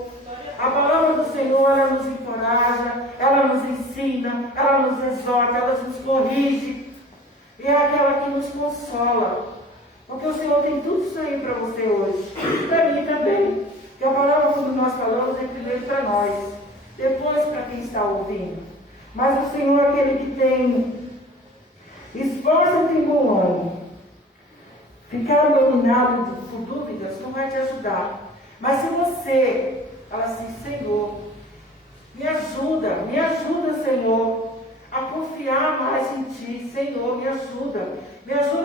A palavra do Senhor, ela nos encoraja, ela nos ensina, ela nos exorta, ela nos corrige. E é aquela que nos consola. Porque o Senhor tem tudo isso aí para você hoje. Para mim também. Porque a palavra, quando nós falamos, é primeiro para nós, depois para quem está ouvindo. Mas o Senhor é aquele que tem esforço e bom ânimo. Ficar dominado por dúvidas não vai te ajudar. Mas se você fala assim: Senhor, me ajuda, Senhor, a confiar mais em Ti. Senhor, me ajuda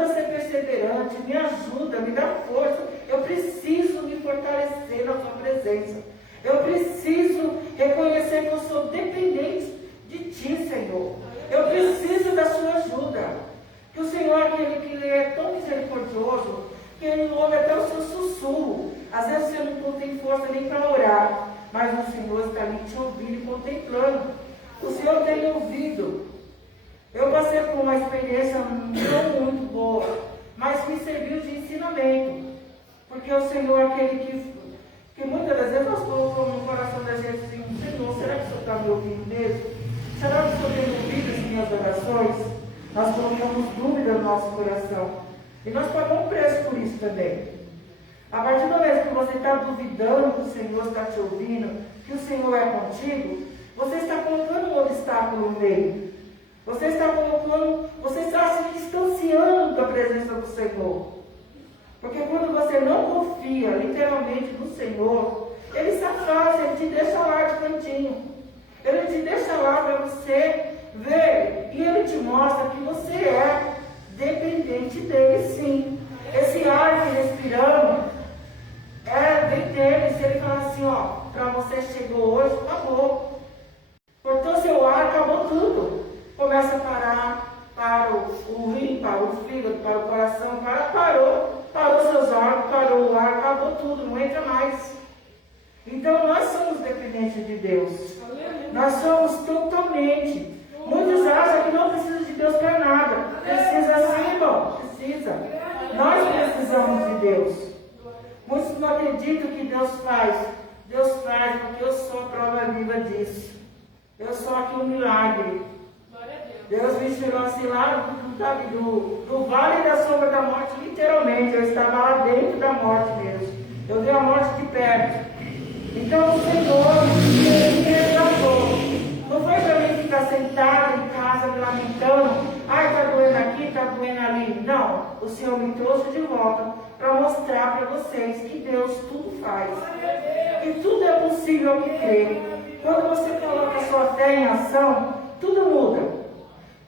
a ser perseverante, me ajuda, me dá força. Eu preciso me fortalecer na Tua presença. Eu preciso reconhecer que eu sou dependente de Ti, Senhor. Eu preciso da Sua ajuda. Que o Senhor é aquele que Ele é tão misericordioso, que Ele ouve até o seu sussurro. Às vezes você não tem força nem para orar, mas o Senhor está ali te ouvindo e contemplando. O Senhor tem ouvido. Eu passei por uma experiência não muito boa, mas me serviu de ensinamento. Porque o Senhor é aquele que muitas das vezes nós colocamos no coração da gente assim: Senhor, será que o Senhor está me ouvindo mesmo? Será que o Senhor tem ouvido as minhas orações? Nós colocamos dúvida no nosso coração. E nós pagamos preço por isso também. A partir do momento que você está duvidando que o Senhor está te ouvindo, que o Senhor é contigo, você está colocando um obstáculo no meio. Você está se distanciando da presença do Senhor. Porque quando você não confia literalmente no Senhor, Ele se afasta, Ele te deixa lá de cantinho. Ele te deixa lá para você ver. E Ele te mostra que você é dependente dEle, sim. Esse ar que respiramos vem dEle. Se Ele falar assim, ó, para você chegou hoje, acabou. Cortou seu ar, acabou tudo. Começa a parar. Para o rim, para o fígado, para o coração, parou seus órgãos, parou o ar, acabou tudo, não entra mais. Então nós somos dependentes de Deus. Nós somos totalmente. Muitos acham que não precisa de Deus para nada. Precisa sim, irmão, precisa. Nós precisamos de Deus. Muitos não acreditam que Deus faz. Deus faz porque eu sou a prova viva disso. Eu sou aqui um milagre. Deus me tirou assim lá do vale da sombra da morte, literalmente. Eu estava lá dentro da morte mesmo. Eu vi a morte de perto. Então o Senhor me resgatou. Não foi para mim ficar sentado em casa me lamentando. Ai, está doendo aqui, está doendo ali. Não. O Senhor me trouxe de volta para mostrar para vocês que Deus tudo faz. Que tudo é possível que crê. Quando você coloca a sua fé em ação, tudo muda.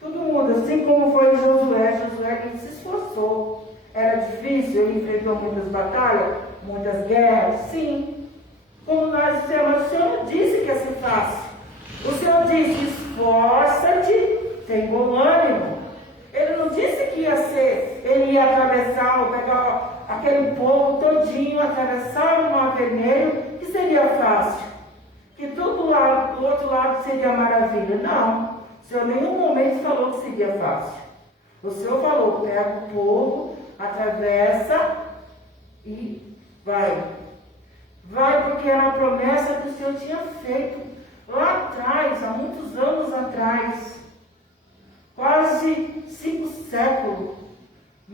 Tudo muda, assim como foi Josué. Josué que se esforçou. Era difícil, ele enfrentou muitas batalhas, muitas guerras, sim. Como nós dissemos, o Senhor disse que ia ser fácil. O Senhor disse, esforça-te, tem bom ânimo. Ele não disse que ia ser, ele ia atravessar, ou pegar aquele povo todinho, atravessar o mar vermelho, que seria fácil. Que do outro lado seria maravilha. Não. O Senhor em nenhum momento falou que seria fácil. O Senhor falou, pega o povo, atravessa e vai. Vai porque era a promessa que o Senhor tinha feito lá atrás, há muitos anos atrás. Quase 5 séculos.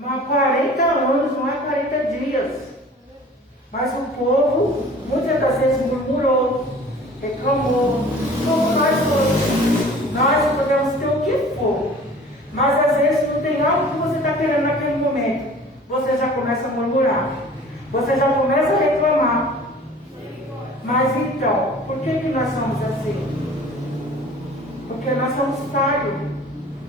40 anos, não é 40 dias. Mas o povo, muitas das vezes, murmurou, reclamou. Como nós somos. Nós podemos ter o que for, mas às vezes não tem algo que você está querendo naquele momento. Você já começa a murmurar, você já começa a reclamar. Mas então, por que nós somos assim? Porque nós somos falhos,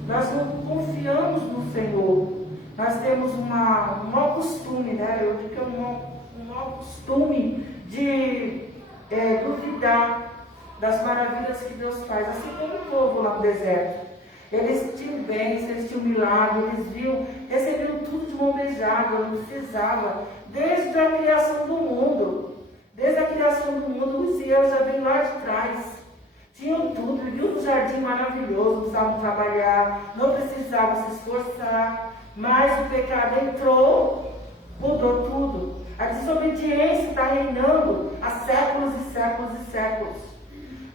nós não confiamos no Senhor. Nós temos um mau costume, né? Eu digo que é um mau costume de duvidar das maravilhas que Deus faz, assim como o povo lá no deserto. Eles tinham bens, eles tinham milagre, eles receberam tudo de mão beijada, não precisava. Desde a criação do mundo, os céus já vêm lá de trás. Tinham tudo, viviam um jardim maravilhoso, não precisavam trabalhar, não precisavam se esforçar. Mas o pecado entrou, mudou tudo. A desobediência está reinando há séculos e séculos e séculos.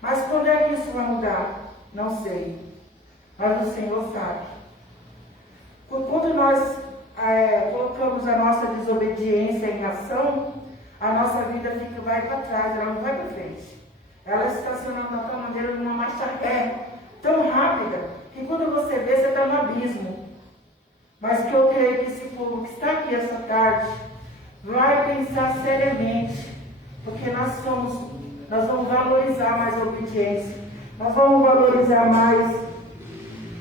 Mas quando é que isso vai mudar? Não sei. Mas o Senhor sabe. Quando nós colocamos a nossa desobediência em ação, a nossa vida vai para trás, ela não vai para frente. Ela estaciona na tua maneira numa marcha ré, tão rápida, que quando você vê, você está no abismo. Mas que eu creio que esse povo que está aqui essa tarde vai pensar seriamente, porque nós vamos valorizar mais a obediência, nós vamos valorizar mais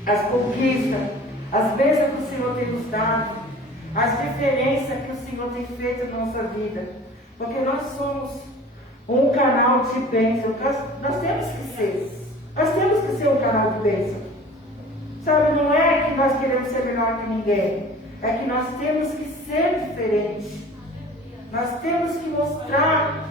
as conquistas, as bênçãos que o Senhor tem nos dado, as diferenças que o Senhor tem feito na nossa vida, porque nós somos um canal de bênção. Nós temos que ser um canal de bênção. Sabe, não é que nós queremos ser melhor que ninguém, é que nós temos que ser diferente. Nós temos que mostrar,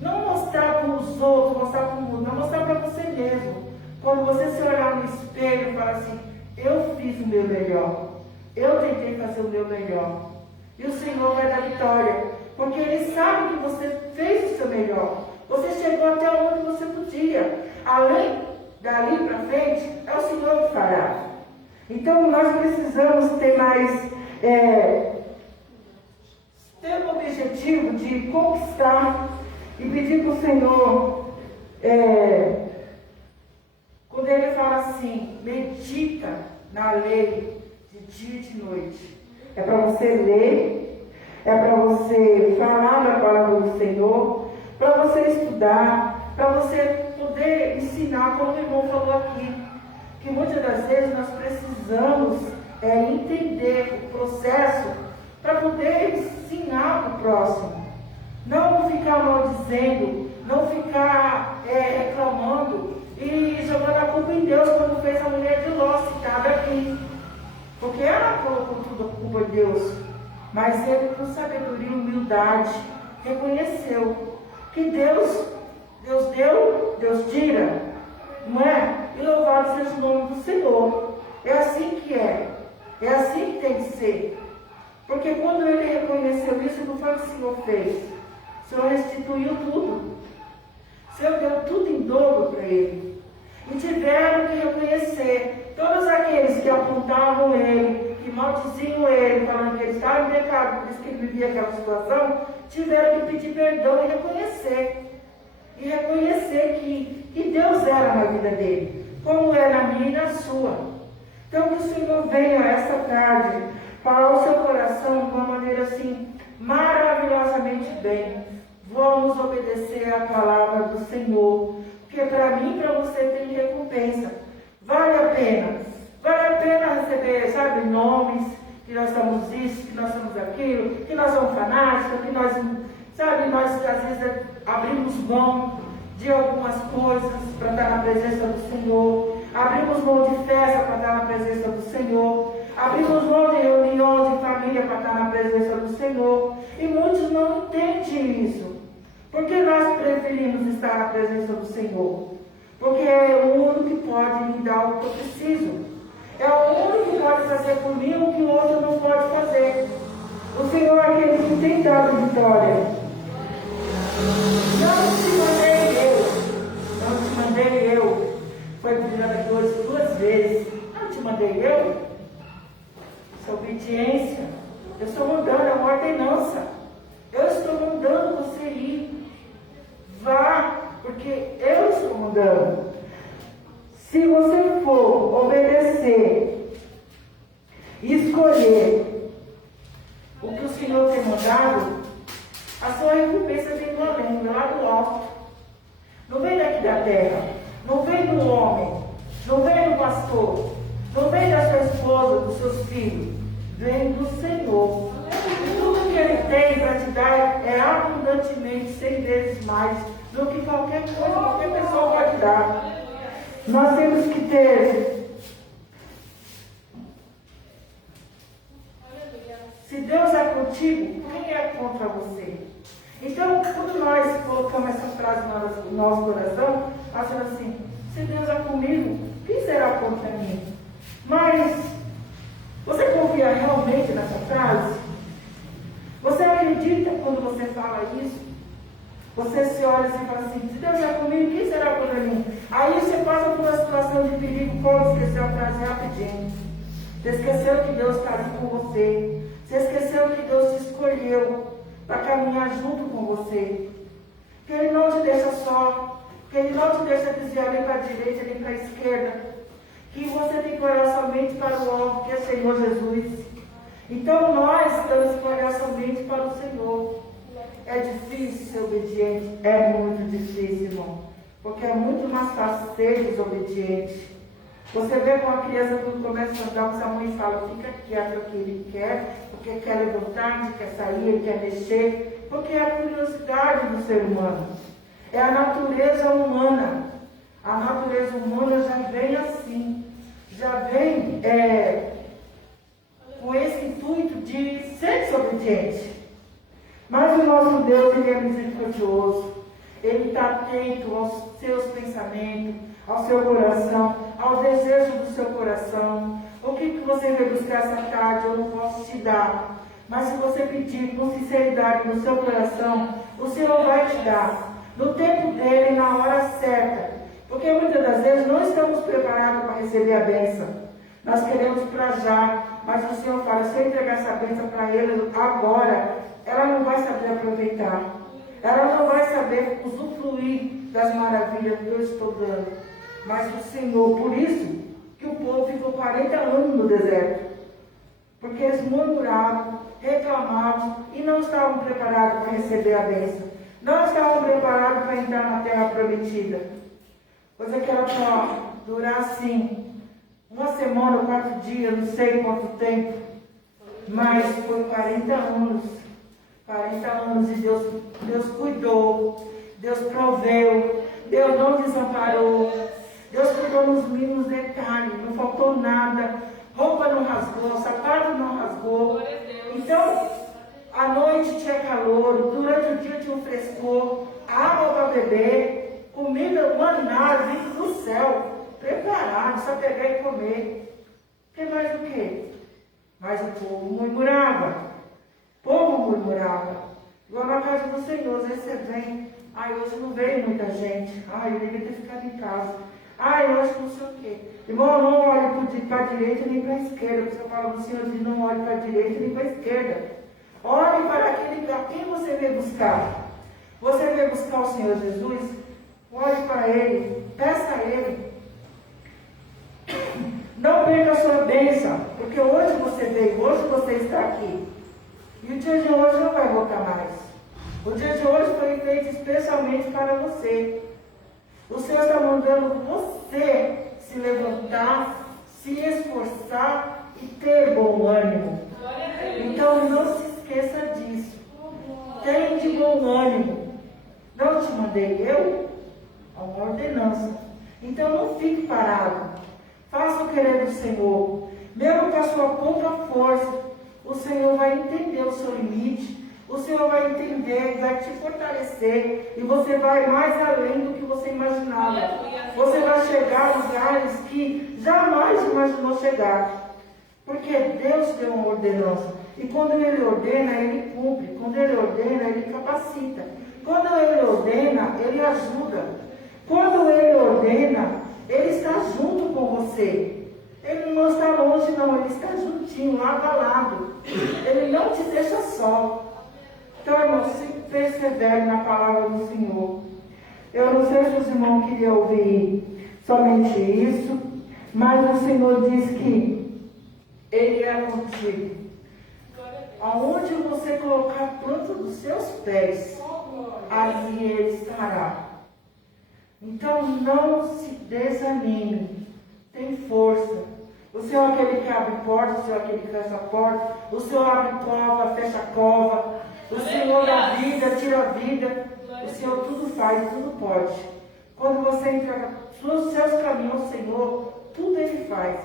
não mostrar para os outros, mostrar para o mundo, não mostrar para você mesmo. Quando você se olhar no espelho e falar assim, eu fiz o meu melhor, eu tentei fazer o meu melhor, e o Senhor vai dar vitória, porque Ele sabe que você fez o seu melhor, você chegou até onde você podia, além dali para frente, é o Senhor que fará. Então nós precisamos ter mais, ter o objetivo de conquistar e pedir para o Senhor, quando Ele fala assim, medita na lei de dia e de noite, é para você ler, é para você falar da palavra do Senhor, para você estudar, para você poder ensinar, como o irmão falou aqui, que muitas das vezes nós precisamos entender o processo para poder ensinar para o próximo. Não ficar maldizendo, não ficar reclamando e jogando a culpa em Deus, quando fez a mulher de Ló citada aqui. Porque ela colocou tudo a culpa em Deus. Mas ele, com sabedoria e humildade, reconheceu que Deus deu, Deus tira, não é? E louvado seja o nome do Senhor. É assim que é. É assim que tem que ser. Porque quando ele reconheceu isso, não foi o que o Senhor fez. O Senhor restituiu tudo. O Senhor deu tudo em dobro para ele. E tiveram que reconhecer todos aqueles que apontavam ele, que maldiziam ele, falando que ele estava em pecado, por isso que ele vivia aquela situação, tiveram que pedir perdão e reconhecer. E reconhecer que Deus era na vida dele, como é na minha e na sua. Então que o Senhor venha essa tarde falar o seu coração de uma maneira assim, maravilhosamente bem. Vamos obedecer a palavra do Senhor, porque para mim e para você tem recompensa. Vale a pena receber, sabe, nomes, que nós somos isso, que nós somos aquilo, que nós somos fanáticos, que nós, sabe, nós às vezes abrimos mão de algumas coisas para estar na presença do Senhor, abrimos mão de festa para estar na presença do Senhor, abrimos mão de reunião de família para estar na presença do Senhor, e muitos não entendem isso, porque nós preferimos estar na presença do Senhor, porque é o único que pode me dar o que eu preciso, é o único que pode fazer por mim o que o outro não pode fazer. O Senhor é aquele que tem dado vitória. Não te mandei eu. Foi pedido aqui hoje 2 vezes. Não te mandei eu. Isso é obediência. Eu estou mandando, é uma ordenança. Eu estou mandando você ir. Vá, porque eu estou mandando. Se você for obedecer e escolher o que o Senhor tem mandado, a sua recompensa vem do além, lá do alto. Não vem daqui da terra, não vem do homem, não vem do pastor, não vem da sua esposa, dos seus filhos, vem do Senhor. E tudo que Ele tem para te dar é abundantemente, 100 vezes mais do que qualquer coisa, qualquer pessoa pode dar. Nós temos que ter. Se Deus é contigo, quem é contra você? Então, quando nós colocamos essa frase no nosso coração, nós falamos assim: se Deus é comigo, quem será contra mim? Mas, você confia realmente nessa frase? Você acredita quando você fala isso? Você se olha assim e fala assim: se Deus é comigo, quem será contra mim? Aí você passa por uma situação de perigo, pode esquecer a frase rapidinho. Você esqueceu que Deus está ali com você. Você esqueceu que Deus te escolheu para caminhar junto com você. Que Ele não te deixa só. Que Ele não te deixa desviar nem para a direita nem para a esquerda. Que você tem que olhar somente para o alto, que é Senhor Jesus. Então nós temos que olhar somente para o Senhor. É difícil ser obediente? É muito difícil, irmão. Porque é muito mais fácil ser desobediente. Você vê com a criança quando começa a andar, a mãe fala: fica quieto, o que ele quer, porque quer levantar, ele quer sair, ele quer mexer. Porque é a curiosidade do ser humano. É a natureza humana. A natureza humana já vem assim. Já vem com esse intuito de ser desobediente. Mas o nosso Deus, Ele é misericordioso. Ele está atento aos seus pensamentos, ao seu coração, ao desejo do seu coração. O que você veio buscar essa tarde, eu não posso te dar. Mas se você pedir com sinceridade no seu coração, o Senhor vai te dar. No tempo dele, na hora certa. Porque muitas das vezes não estamos preparados para receber a bênção. Nós queremos para já. Mas o Senhor fala: se eu entregar essa bênção para ele agora, ela não vai saber aproveitar. Ela não vai saber usufruir das maravilhas que eu estou dando. Mas o Senhor, por isso que o povo ficou 40 anos no deserto. Porque eles murmuraram, reclamavam e não estavam preparados para receber a bênção. Não estavam preparados para entrar na terra prometida. Coisa que era para durar assim, 1 semana, 4 dias, não sei quanto tempo. Mas foi 40 anos. 40 anos e Deus cuidou, Deus proveu, Deus não desamparou, Deus cuidou nos mínimos detalhes, não faltou nada, roupa não rasgou, sapato não rasgou. Então, à noite tinha calor, durante o dia tinha um frescor, água para beber, comida, maná, vindo do céu, preparado, só pegar e comer. Que mais o quê? Mas o povo murmurava. O povo murmurava. Igual na casa do Senhor, às vezes você vem, hoje não veio muita gente, eu devia ter ficado em casa. Hoje não sei o quê. Irmão, não olhe para a direita nem para a esquerda. Você fala do Senhor diz, não olhe para a direita nem para a esquerda. Olhe para aquele a quem você veio buscar. Você veio buscar o Senhor Jesus? Olhe para Ele, peça a Ele. Não perca a sua bênção, porque hoje você veio, hoje você está aqui. E o dia de hoje não vai voltar mais. O dia de hoje foi feito especialmente para você. O Senhor está mandando você se levantar, se esforçar e ter bom ânimo. Então não se esqueça disso. Tenha de bom ânimo. Não te mandei eu? É uma ordenança. Então não fique parado. Faça o querer do Senhor. Mesmo com a sua pouca força, o Senhor vai entender o seu limite. O Senhor vai entender, vai te fortalecer. E você vai mais além do que você imaginava. Você vai chegar a lugares que jamais imaginou chegar. Porque Deus deu uma ordenança. E quando Ele ordena, Ele cumpre. Quando Ele ordena, Ele capacita. Quando Ele ordena, Ele ajuda. Quando Ele ordena, Ele está junto com você. Ele não está longe, não. Ele está juntinho, lado a lado. Ele não te deixa só. Então, irmão, se persevere na palavra do Senhor. Eu não sei se os irmãos queriam ouvir somente isso, mas o Senhor diz que Ele é contigo. Aonde você colocar a planta dos seus pés, ali Ele estará. Então, não se desanime. Tem força. O Senhor é aquele que abre porta, o Senhor é aquele que fecha a porta. O Senhor abre cova, fecha a cova. O Senhor dá vida, tira a vida. O Senhor tudo faz, tudo pode. Quando você entrega os seus caminhos ao Senhor, tudo Ele faz.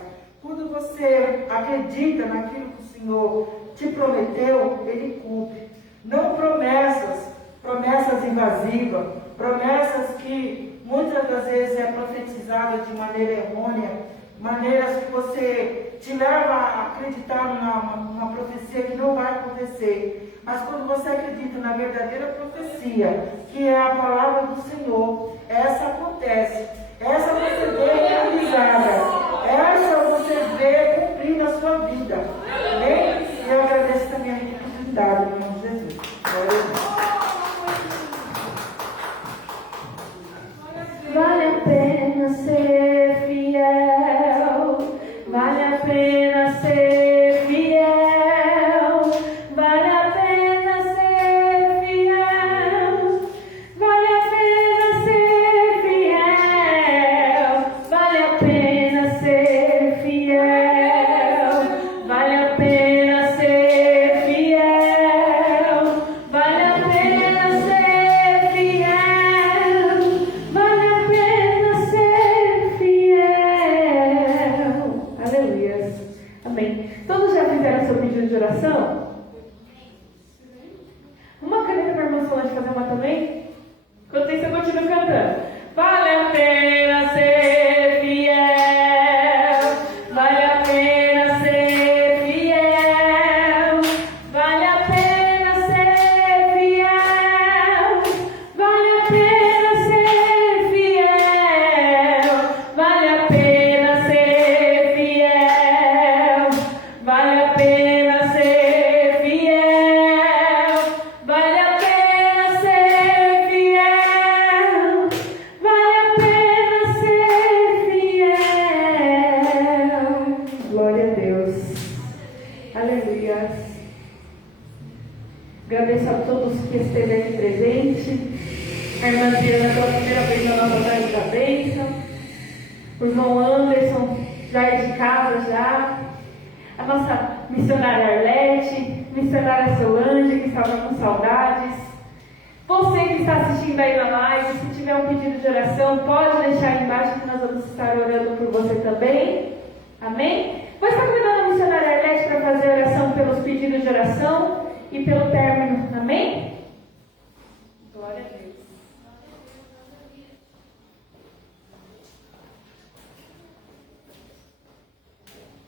Quando você acredita naquilo que o Senhor te prometeu, Ele cumpre. Não promessas invasivas, promessas que muitas das vezes é profetizada de maneira errônea, maneiras que você te leva a acreditar numa profecia que não vai acontecer. Mas quando você acredita na verdadeira profecia, que é a palavra do Senhor, essa acontece. Essa você vê realizada. Essa você vê cumprida na sua vida. Amém? E eu agradeço também a oportunidade, em nome de Jesus. Glória a Deus. Vale a pena ser fiel, vale a pena ser fiel, vale a pena ser fiel, vale a pena ser fiel, vale a pena ser fiel, vale a pena ser fiel, vale a pena ser fiel, vale a pena ser fiel. Aleluia. Amém. Todos já fizeram seu pedido de oração? Uma caneta para a irmã Solange fazer uma também? Enquanto isso, eu continuo cantando. Vale a pena ser fiel, vale a pena ser fiel, vale a pena ser fiel, vale a pena ser fiel, vale a pena ser fiel, vale a pena ser fiel, vale a pena ser fiel, vale a pena ser fiel. Glória a Deus. Aleluia. Agradeço a todos que esteve aqui presente. A irmã Diana pela primeira vez na nossa tarde da bênção. O irmão Anderson já é de casa já. A nossa missionária Arlete, missionária Solange, que estava com saudades. Você que está assistindo aí na live, se tiver um pedido de oração, pode deixar aí embaixo que nós vamos estar orando por você também. Amém? Vou estar convidando a missionária Arlete para fazer oração pelos pedidos de oração e pelo término. Amém? Glória a Deus.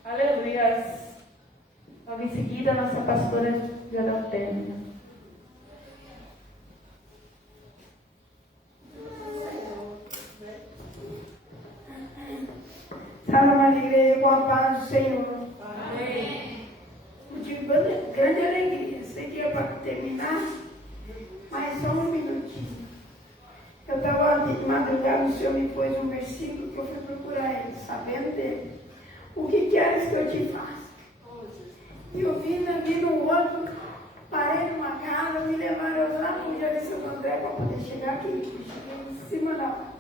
Aleluia. Logo em seguida, a nossa pastora já dá o término. Salve, amada igreja, com a paz do Senhor. Amém. Eu tive grande alegria. Sei que é para terminar, mas só um minutinho. Eu estava de madrugada, o Senhor me pôs um versículo que eu fui procurar ele, sabendo dele. O que queres que eu te faça? E eu vim no outro, parei numa casa, me levaram lá para o Jardim Santo André para poder chegar aqui. Cheguei em cima da hora.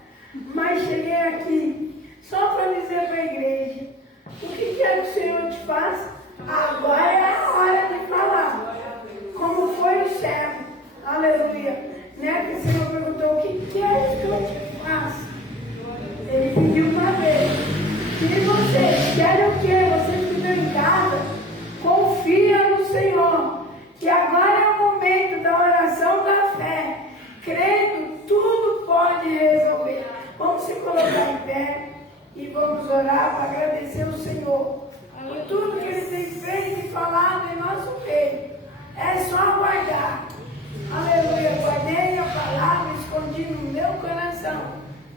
Mas cheguei aqui só para dizer para a igreja: o que quer que o Senhor te faça? Agora é a hora de falar. Como foi o servo. Aleluia. Né? Que o Senhor perguntou: o que quer que eu te faça? Ele pediu uma vez. E você, quer o quê? Você que estiver em casa, confia no Senhor. Que agora é o momento da oração da fé. Crendo, tudo pode resolver. Vamos se colocar em pé e vamos orar para agradecer o Senhor por tudo que Ele tem feito e falado em nosso meio. É só aguardar. Aleluia. Guardei a palavra, escondi no meu coração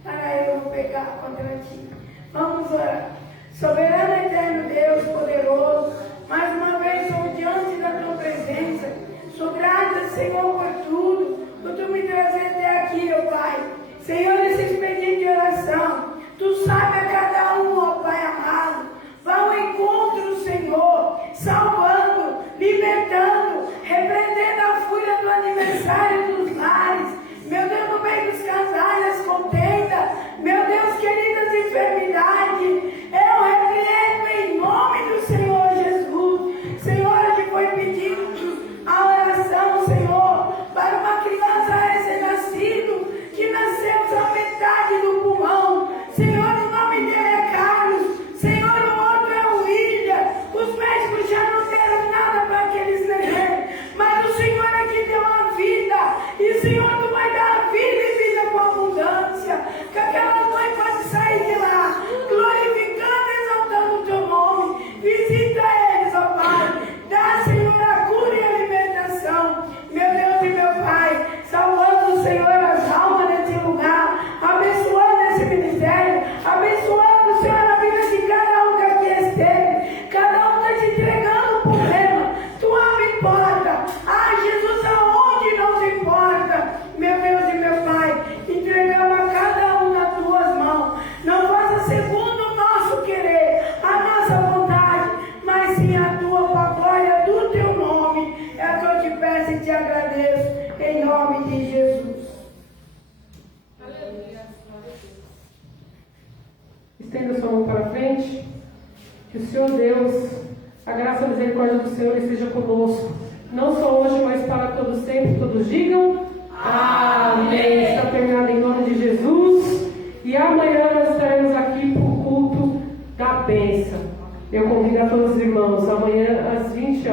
para eu pegar contra ti. Vamos orar. Soberano eterno Deus poderoso, mais uma vez estou diante da tua presença. Sou grata, Senhor, por tudo, por tu me trazer até aqui, ó Pai. Senhor, esses pedidos de oração, tu sabe a cada um, ó Pai amado. Vá ao encontro, Senhor, salvando, libertando, repreendendo a fúria do aniversário dos lares. Meu Deus, no meio dos casais, as contendas. Meu Deus, queridas enfermidades, eu repreendo em nome do Senhor Jesus. Senhor, que foi pedido a oração, Senhor, para uma criança recém-nascido, que nasceu só metade do pulmão. Senhor, o nome dele é Carlos. Senhor, o outro é o William. Os médicos já não deram nada para aqueles neném, mas o Senhor é que deu a vida. E Senhor, tu vai dar a vida e vida com abundância. Que aquela mãe pode sair de lá, glorificando e exaltando o teu nome. Visita eles, ó Pai. Dá, Senhor, a cura e a libertação. Meu Deus e meu Pai, salvando, Senhor, as almas nesse lugar, abençoando esse ministério, abençoando, Senhor, a vida de cada um que aqui esteve. Cada um está te entregando um problema. Tu abre porta. Ah, Jesus, aonde não se importa. Meu Deus e meu Pai, entregamos a cada um nas tuas mãos. Não faça segundo o nosso querer, a nossa vontade, mas sim a tua, para a glória do teu nome. É o que eu te peço e te agradeço, em nome de Jesus. Estenda sua mão para frente. Que o Senhor Deus, a graça e a misericórdia do Senhor esteja conosco. Não só hoje, mas para todos sempre. Todos digam amém. Está terminado em nome de Jesus. E amanhã nós estaremos aqui para o culto da bênção. Eu convido a todos os irmãos, amanhã às 20